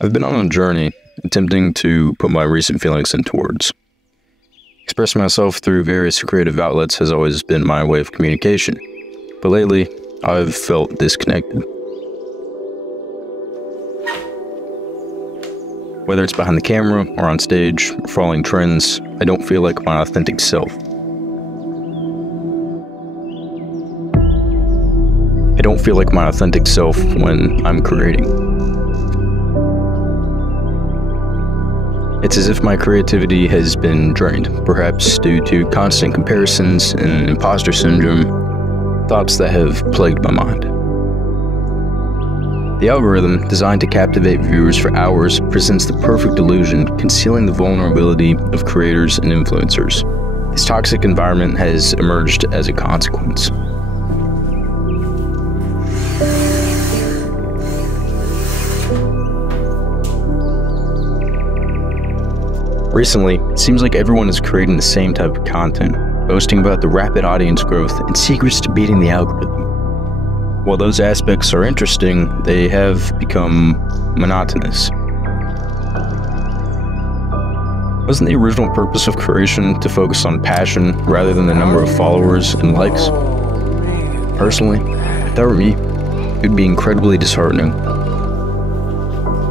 I've been on a journey, attempting to put my recent feelings into words. Expressing myself through various creative outlets has always been my way of communication, but lately, I've felt disconnected. Whether it's behind the camera or on stage or following trends, I don't feel like my authentic self. I don't feel like my authentic self when I'm creating. It's as if my creativity has been drained, perhaps due to constant comparisons and imposter syndrome, thoughts that have plagued my mind. The algorithm, designed to captivate viewers for hours, presents the perfect illusion, concealing the vulnerability of creators and influencers. This toxic environment has emerged as a consequence. Recently, it seems like everyone is creating the same type of content, boasting about the rapid audience growth and secrets to beating the algorithm. While those aspects are interesting, they have become monotonous. Wasn't the original purpose of creation to focus on passion rather than the number of followers and likes? Personally, if that were me, it would be incredibly disheartening.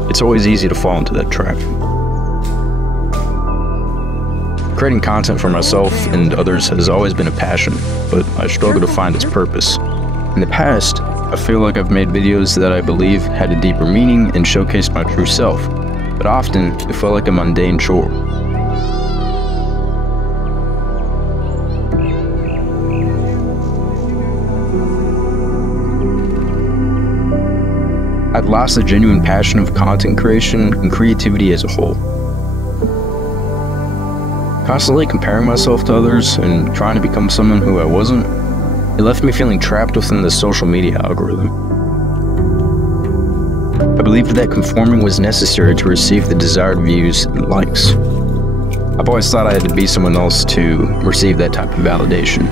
It's always easy to fall into that trap. Creating content for myself and others has always been a passion, but I struggle to find its purpose. In the past, I feel like I've made videos that I believe had a deeper meaning and showcased my true self, but often it felt like a mundane chore. I've lost the genuine passion of content creation and creativity as a whole. Constantly comparing myself to others and trying to become someone who I wasn't, it left me feeling trapped within the social media algorithm. I believed that conforming was necessary to receive the desired views and likes. I've always thought I had to be someone else to receive that type of validation.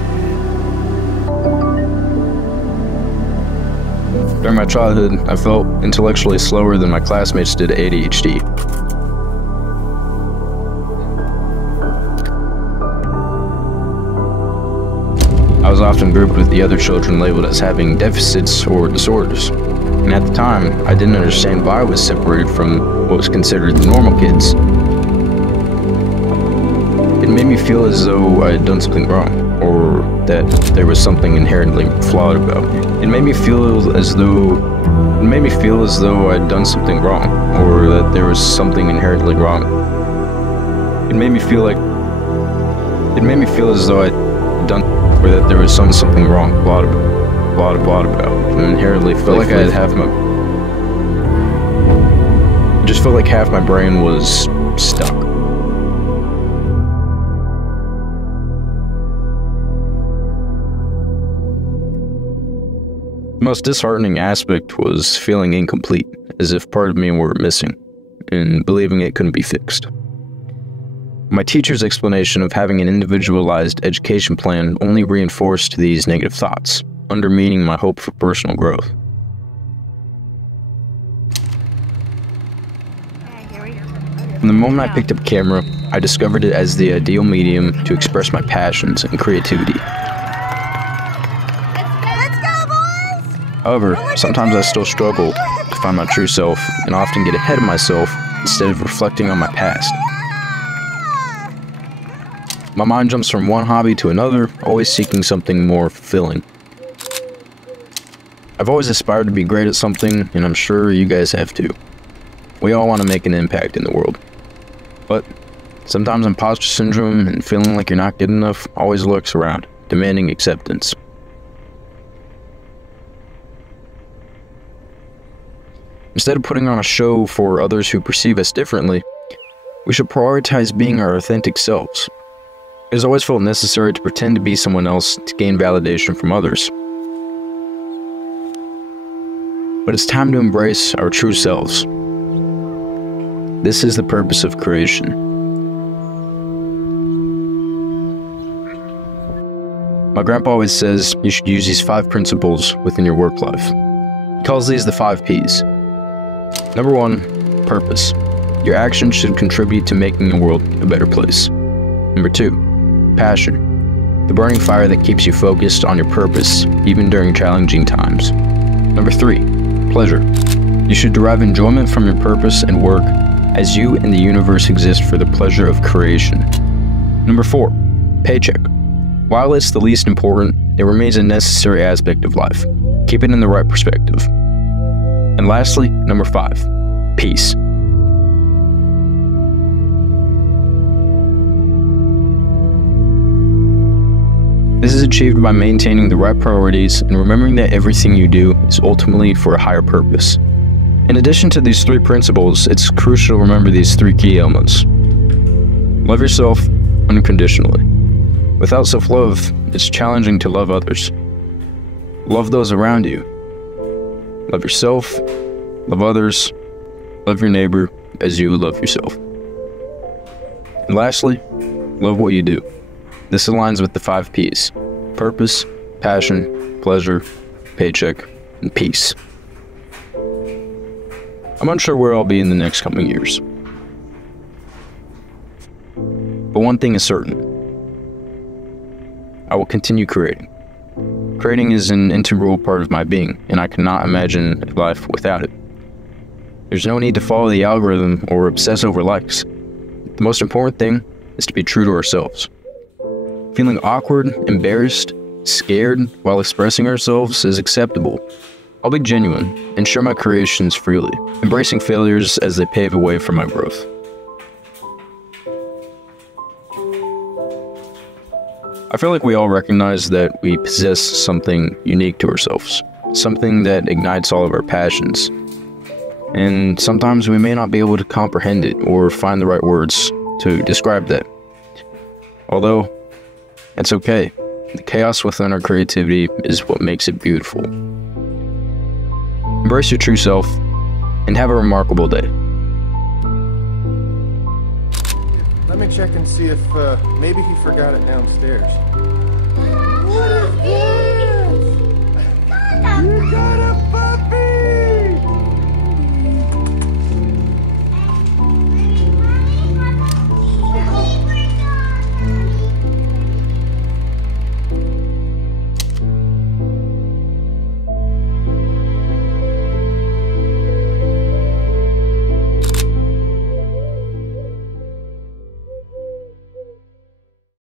During my childhood, I felt intellectually slower than my classmates did ADHD. I was often grouped with the other children labeled as having deficits or disorders, and at the time, I didn't understand why I was separated from what was considered the normal kids. It made me feel as though I had done something wrong, or that there was something inherently flawed about me. It made me feel as though I'd done something wrong, or that there was something inherently wrong. It made me feel as though I'd done, or that there was something wrong, flawed about, and inherently felt like I had it just felt like half my brain was stuck. The most disheartening aspect was feeling incomplete, as if part of me were missing, and believing it couldn't be fixed. My teacher's explanation of having an individualized education plan only reinforced these negative thoughts, undermining my hope for personal growth. From the moment I picked up a camera, I discovered it as the ideal medium to express my passions and creativity. Let's go, boys! However, sometimes I still struggle to find my true self and often get ahead of myself instead of reflecting on my past. My mind jumps from one hobby to another, always seeking something more fulfilling. I've always aspired to be great at something, and I'm sure you guys have too. We all want to make an impact in the world. But sometimes imposter syndrome and feeling like you're not good enough always lurks around, demanding acceptance. Instead of putting on a show for others who perceive us differently, we should prioritize being our authentic selves. It has always felt necessary to pretend to be someone else to gain validation from others. But it's time to embrace our true selves. This is the purpose of creation. My grandpa always says you should use these 5 principles within your work life. He calls these the 5 Ps. Number 1, purpose. Your actions should contribute to making the world a better place. Number 2, passion. The burning fire that keeps you focused on your purpose, even during challenging times. Number 3, pleasure. You should derive enjoyment from your purpose and work, as you and the universe exist for the pleasure of creation. Number 4, paycheck. While it's the least important, it remains a necessary aspect of life. Keep it in the right perspective. And lastly, number 5, peace. This is achieved by maintaining the right priorities and remembering that everything you do is ultimately for a higher purpose. In addition to these 3 principles, it's crucial to remember these 3 key elements. Love yourself unconditionally. Without self-love, it's challenging to love others. Love those around you. Love yourself, love others, love your neighbor as you love yourself. And lastly, love what you do. This aligns with the 5 P's: purpose, passion, pleasure, paycheck, and peace. I'm unsure where I'll be in the next coming years. But one thing is certain. I will continue creating. Creating is an integral part of my being, and I cannot imagine life without it. There's no need to follow the algorithm or obsess over likes. The most important thing is to be true to ourselves. Feeling awkward, embarrassed, scared while expressing ourselves is acceptable. I'll be genuine and share my creations freely, embracing failures as they pave a way for my growth. I feel like we all recognize that we possess something unique to ourselves, something that ignites all of our passions. And sometimes we may not be able to comprehend it or find the right words to describe that. Although, it's okay. The chaos within our creativity is what makes it beautiful. Embrace your true self and have a remarkable day. Let me check and see if maybe he forgot it downstairs. What is this? You got a